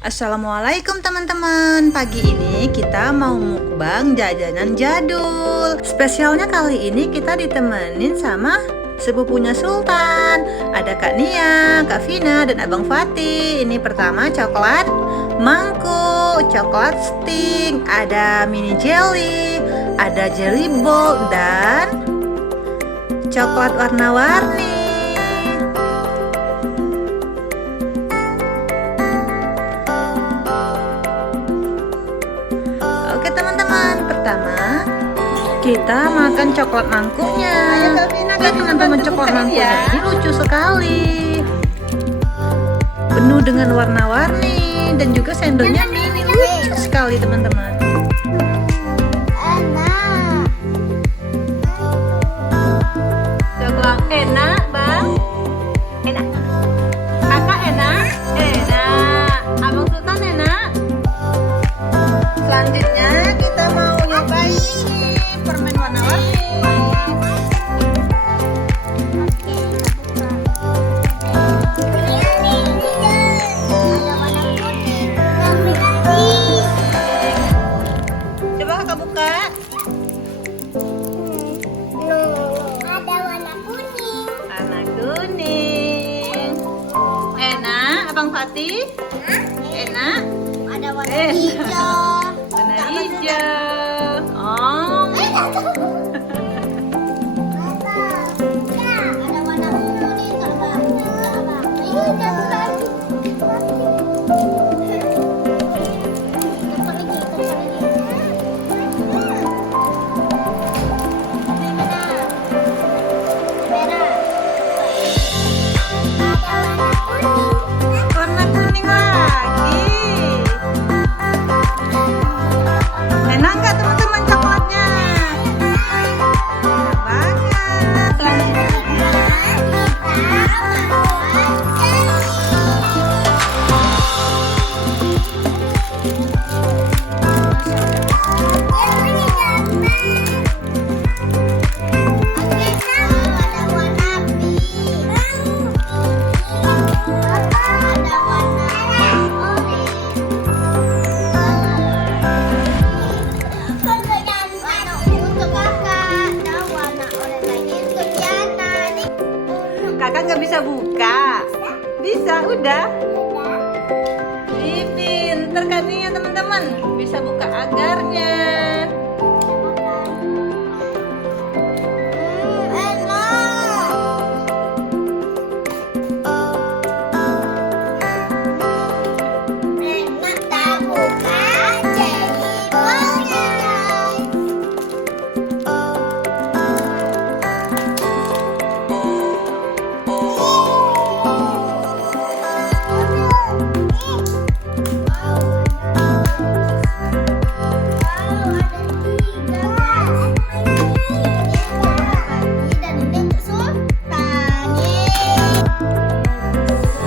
Assalamualaikum teman-teman. Pagi ini kita mau mukbang jajanan jadul. Spesialnya kali ini kita ditemenin sama sepupunya Sultan. Ada Kak Nia, Kak Vina, dan Abang Fatih. Ini pertama coklat mangkuk, coklat stick, ada mini jelly, ada jelly ball, dan coklat warna-warni. Oke teman-teman, pertama kita makan coklat mangkuknya. Lihat teman-teman, coklat mangkuknya ini lucu sekali, penuh dengan warna-warni, dan juga sendoknya mini, lucu sekali teman-teman. Coklat enak bang, enak. Kakak enak, enak. Abang Sultan enak. Selanjutnya kita mau nyobain ini permen warna-warni. Coba kakak buka. Ada warna kuning. Warna kuning. Enak, Abang Fatih? Enak? Ada warna Enak. hijau. Warna hijau. Oh. Ada warna ungu nih, Kak. Ini satu lagi. Warna kuning lagi. Enak nggak teman-teman coklatnya? Enak banget. Selanjutnya kakak nggak bisa buka. Bisa, udah. Ih, pinter kan nih ya teman-teman. Bisa buka agarnya.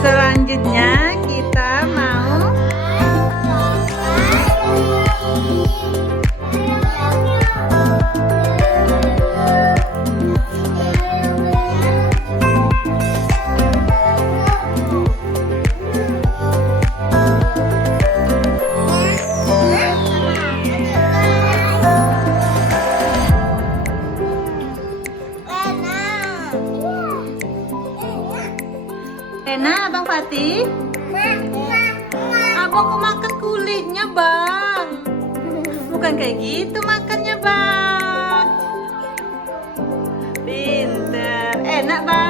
Selanjutnya kita mau enak Abang Fatih? Abang kok makan kulitnya bang? Bukan kayak gitu makannya bang. Pinter, enak bang.